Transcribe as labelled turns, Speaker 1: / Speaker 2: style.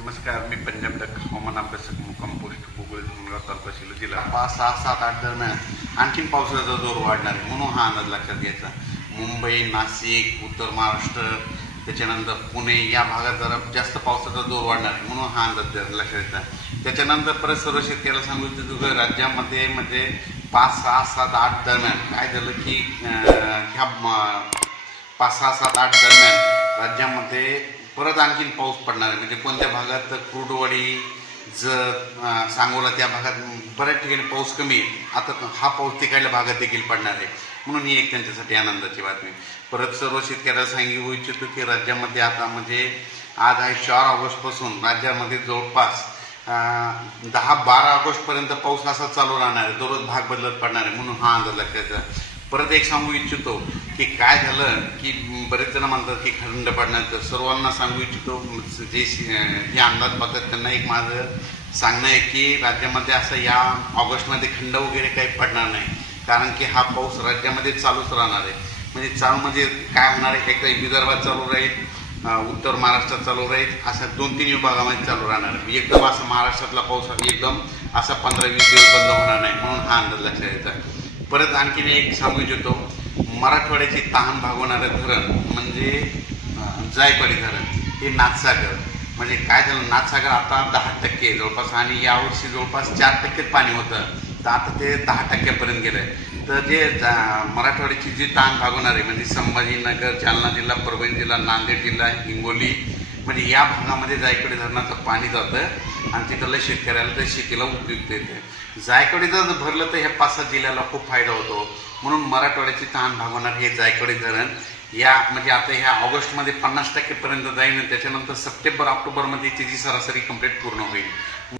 Speaker 1: नमस्कार मी पंजाब हवामान अभ्यासक मुक्काम पोस्ट भूगोल तालुका शिलो जिल्हा
Speaker 2: पाच सहा सात आठ दरम्यान आणखीन पावसाचा जोर वाढणार आहे म्हणून हा अंदाज लक्षात घ्यायचा. मुंबई नाशिक उत्तर महाराष्ट्र त्याच्यानंतर पुणे या भागात जरा जास्त पावसाचा जोर वाढणार आहे म्हणून हा अंदाज लक्षात घ्यायचा. त्याच्यानंतर परत सर्व शेतकऱ्याला सांगू इच्छितो की राज्यामध्ये म्हणजे पाच सहा सात आठ दरम्यान काय झालं की ह्या म- पाच सहा सात आठ दरम्यान राज्यामध्ये परत आणखीन पाऊस पडणार आहे. म्हणजे कोणत्या भागात? क्रूडवाडी जत सांगोला त्या भागात बऱ्याच ठिकाणी पाऊस कमी आहे. आता हा पाऊस तिकडल्या भागात देखील पडणार आहे. म्हणून ही एक त्यांच्यासाठी आनंदाची बातमी परत सर्व शेतकऱ्याला सांगू इच्छितो की राज्यामध्ये आता म्हणजे आज आहे चार ऑगस्टपासून. राज्यामध्ये जवळपास दहा बारा ऑगस्टपर्यंत पाऊस असा चालू राहणार आहे. दररोज भाग बदलत पडणार आहे. म्हणून हा अंदाज लक्षात परत एक सांगू इच्छितो की काय झालं की बरेच जण म्हणतात की खंड पडणार तर सर्वांना सांगू इच्छितो जे हे अंदाज बघतात त्यांना एक माझं सांगणं आहे की राज्यामध्ये असं या ऑगस्टमध्ये खंड वगैरे काही पडणार नाही. कारण की हा पाऊस राज्यामध्ये चालूच राहणार आहे. म्हणजे चालू म्हणजे काय होणार आहे? एकदा विदर्भात चालू राहील उत्तर महाराष्ट्रात चालू राहील असा दोन तीन विभागामध्ये चालू राहणार आहे. एकदम असं महाराष्ट्रातला पाऊस एकदम असा पंधरा वीस दिवस बंद होणार नाही म्हणून हा अंदाज लक्षात घ्यायचा परत आणखीन एक सांगू इच्छितो मराठवाड्याची तहान भागवणारं धरण म्हणजे जायकवाडी धरण. हे नाथसागर. म्हणजे काय झालं नाथसागर आता दहा टक्के जवळपास आणि यावर्षी जवळपास चार टक्केच पाणी होतं. तर आता ते दहा टक्क्यापर्यंत गेलं आहे तर जे जा- मराठवाड्याची जी ताण भागवणार आहे म्हणजे संभाजीनगर जालना जिल्हा परभणी जिल्हा नांदेड जिल्हा हिंगोली म्हणजे या भागामध्ये जायकवाडी धरणाचं पाणी जातं आणि तिथल्या शेतकऱ्याला ते शेतीला उपयुक्त येते जायकवाडी जर भरलं तर ह्या पाच सात जिल्ह्याला खूप फायदा होतो. म्हणून मराठवाड्याची तहान भागवणार हे जायकवाडी धरण या म्हणजे आता ह्या ऑगस्टमध्ये पन्नास टक्केपर्यंत जाईल त्याच्यानंतर सप्टेंबर ऑक्टोबरमध्ये त्याची सरासरी कंप्लीट पूर्ण होईल.